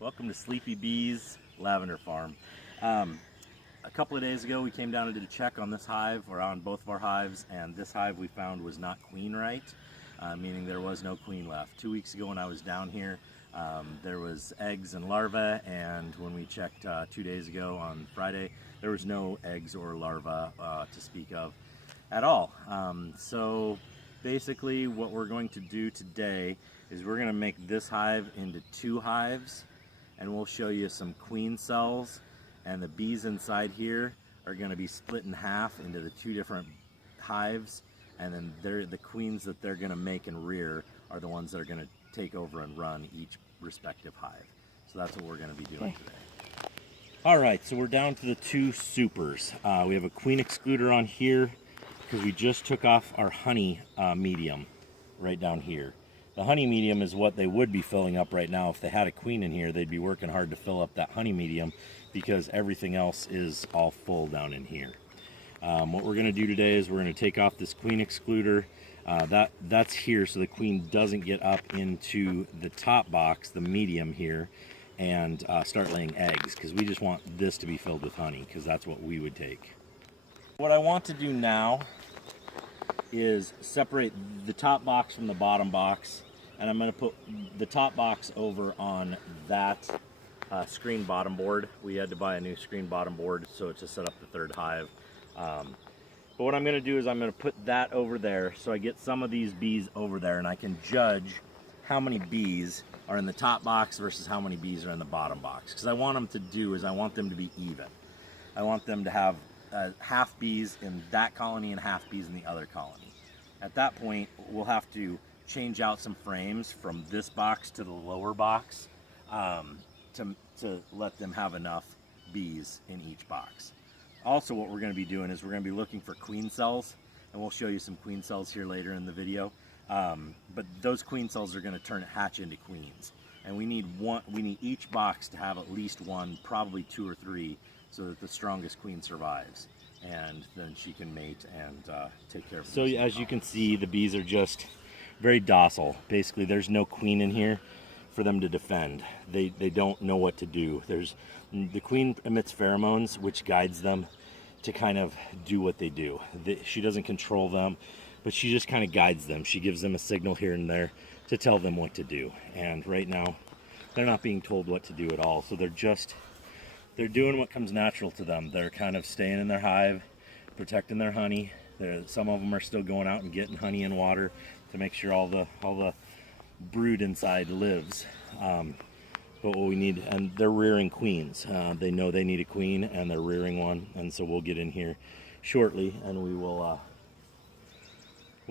Welcome to Sleepy Bees Lavender Farm. A couple of days ago we came down and did a check on this hive, or on both of our hives, and this hive we found was not queen right, meaning there was no queen left. 2 weeks ago when I was down here, there was eggs and larvae, and when we checked 2 days ago on Friday, there was no eggs or larvae to speak of at all. So basically what we're going to do today is we're going to make this hive into 2 hives, and we'll show you some queen cells, and the bees inside here are going to be split in half into the 2 different hives, and then the queens that they're going to make and rear are the ones that are going to take over and run each respective hive. So that's what we're going to be doing today. All right, so we're down to the 2 supers. We have a queen excluder on here because we just took off our honey medium right down here. The honey medium is what they would be filling up right now. If they had a queen in here, they'd be working hard to fill up that honey medium because everything else is all full down in here. What we're going to do today is we're going to take off this queen excluder. That's here so the queen doesn't get up into the top box, the medium here, and start laying eggs, because we just want this to be filled with honey, because that's what we would take. What I want to do now is separate the top box from the bottom box, and I'm going to put the top box over on that screen bottom board. We had to buy a new screen bottom board so to set up the 3rd hive. But what I'm going to do is I'm going to put that over there so I get some of these bees over there, and I can judge how many bees are in the top box versus how many bees are in the bottom box. Because I want them to do is I want them to be even. I want them to have half bees in that colony and half bees in the other colony. At that point, we'll have to change out some frames from this box to the lower box to let them have enough bees in each box. Also, what we're going to be doing is we're going to be looking for queen cells, and we'll show you some queen cells here later in the video. But those queen cells are going to hatch into queens, and we need each box to have at least 1, probably 2 or 3, so that the strongest queen survives, and then she can mate and take care of them. So as you can see, the bees are just very docile. Basically, there's no queen in here for them to defend. They don't know what to do. The queen emits pheromones, which guides them to kind of do what they do. She doesn't control them, but she just kind of guides them. She gives them a signal here and there to tell them what to do. And right now, they're not being told what to do at all. So they're doing what comes natural to them. They're kind of staying in their hive, protecting their honey. Some of them are still going out and getting honey and water to make sure all the brood inside lives. But what we need, and they're rearing queens. They know they need a queen, and they're rearing one. And so we'll get in here shortly, and we'll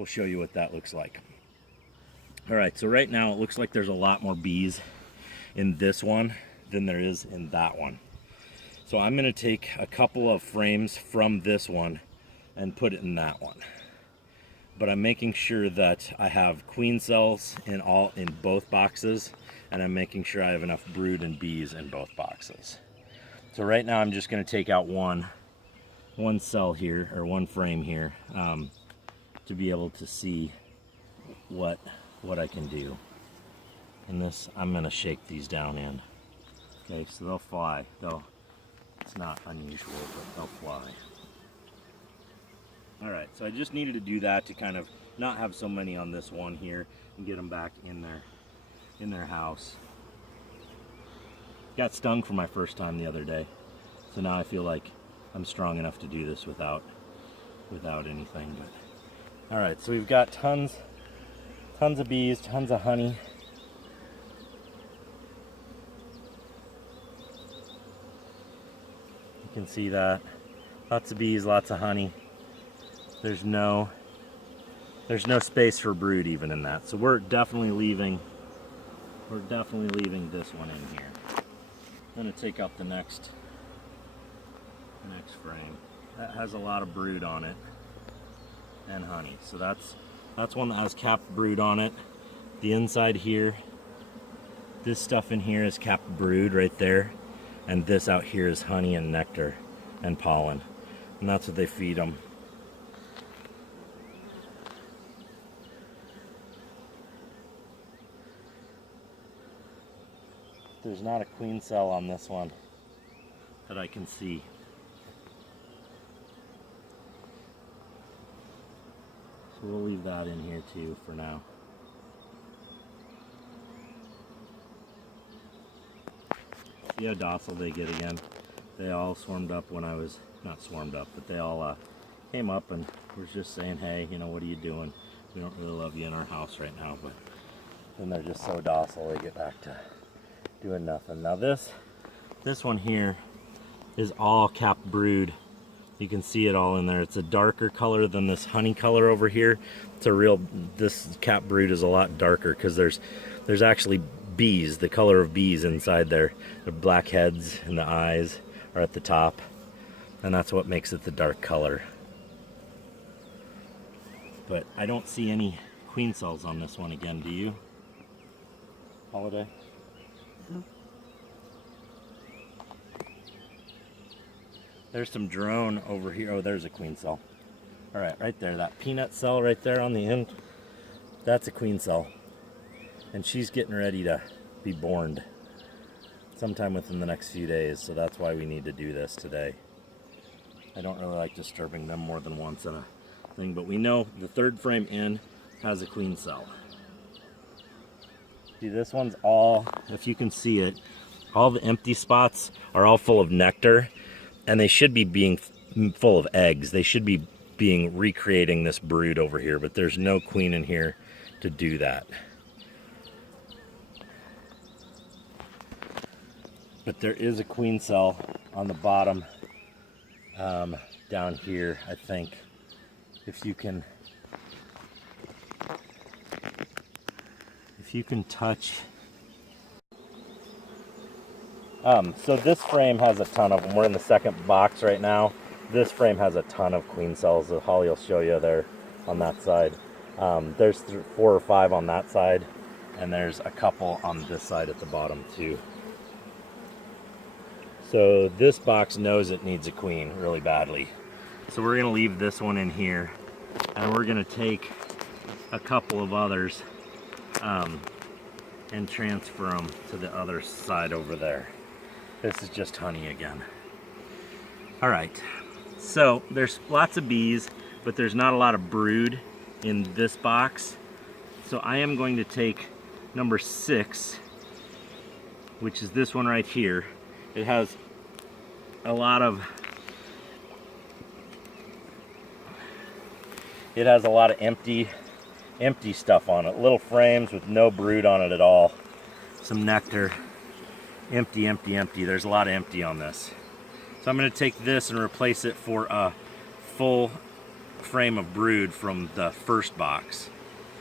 show you what that looks like. All right, so right now it looks like there's a lot more bees in this one than there is in that one. So I'm going to take a couple of frames from this one and put it in that one. But I'm making sure that I have queen cells in both boxes, and I'm making sure I have enough brood and bees in both boxes. So right now I'm just going to take out one cell here, or one frame here, to be able to see what I can do. And this, I'm going to shake these down in. Okay, so they'll fly. It's not unusual, but they'll fly. All right, so I just needed to do that to kind of not have so many on this one here and get them back in their house. Got stung for my first time the other day, so now I feel like I'm strong enough to do this without anything. But all right, so we've got tons of bees, tons of honey. You can see that. Lots of bees, lots of honey. There's no space for brood even in that. So we're definitely leaving this one in here. I'm going to take out the next frame. That has a lot of brood on it and honey. So that's one that has capped brood on it. The inside here, this stuff in here is capped brood right there, and this out here is honey and nectar and pollen, and that's what they feed them. there's not a queen cell on this one that I can see. So we'll leave that in here too for now. See how docile they get again? They all swarmed up when I was, not swarmed up, but they all came up and was just saying, hey, you know, what are you doing? We don't really love you in our house right now, but then they're just so docile they get back to doing nothing. Now this one here is all capped brood. You can see it all in there. It's a darker color than this honey color over here. It's a real, this capped brood is a lot darker because there's actually bees, the color of bees inside there. The black heads and the eyes are at the top, and that's what makes it the dark color. But I don't see any queen cells on this one again, do you? Holiday? No. There's some drone over here. Oh, there's a queen cell. All right, right there, that peanut cell right there on the end, that's a queen cell. And she's getting ready to be born sometime within the next few days, so that's why we need to do this today. I don't really like disturbing them more than once in a thing, but we know the third frame in has a queen cell. See, this one's all, if you can see it, all the empty spots are all full of nectar, and they should be being full of eggs. They should be being recreating this brood over here, but there's no queen in here to do that. But there is a queen cell on the bottom down here, I think. If you can touch. So this frame has a ton of them. We're in the second box right now. This frame has a ton of queen cells. Holly will show you there on that side. There's 4 or 5 on that side, and there's a couple on this side at the bottom too. So this box knows it needs a queen really badly. So we're gonna leave this one in here, and we're gonna take a couple of others and transfer them to the other side over there. This is just honey again. All right, so there's lots of bees, but there's not a lot of brood in this box. So I am going to take number 6, which is this one right here. It has a lot of empty stuff on it. Little frames with no brood on it at all. Some nectar. Empty, empty, empty. There's a lot of empty on this. So I'm going to take this and replace it for a full frame of brood from the first box.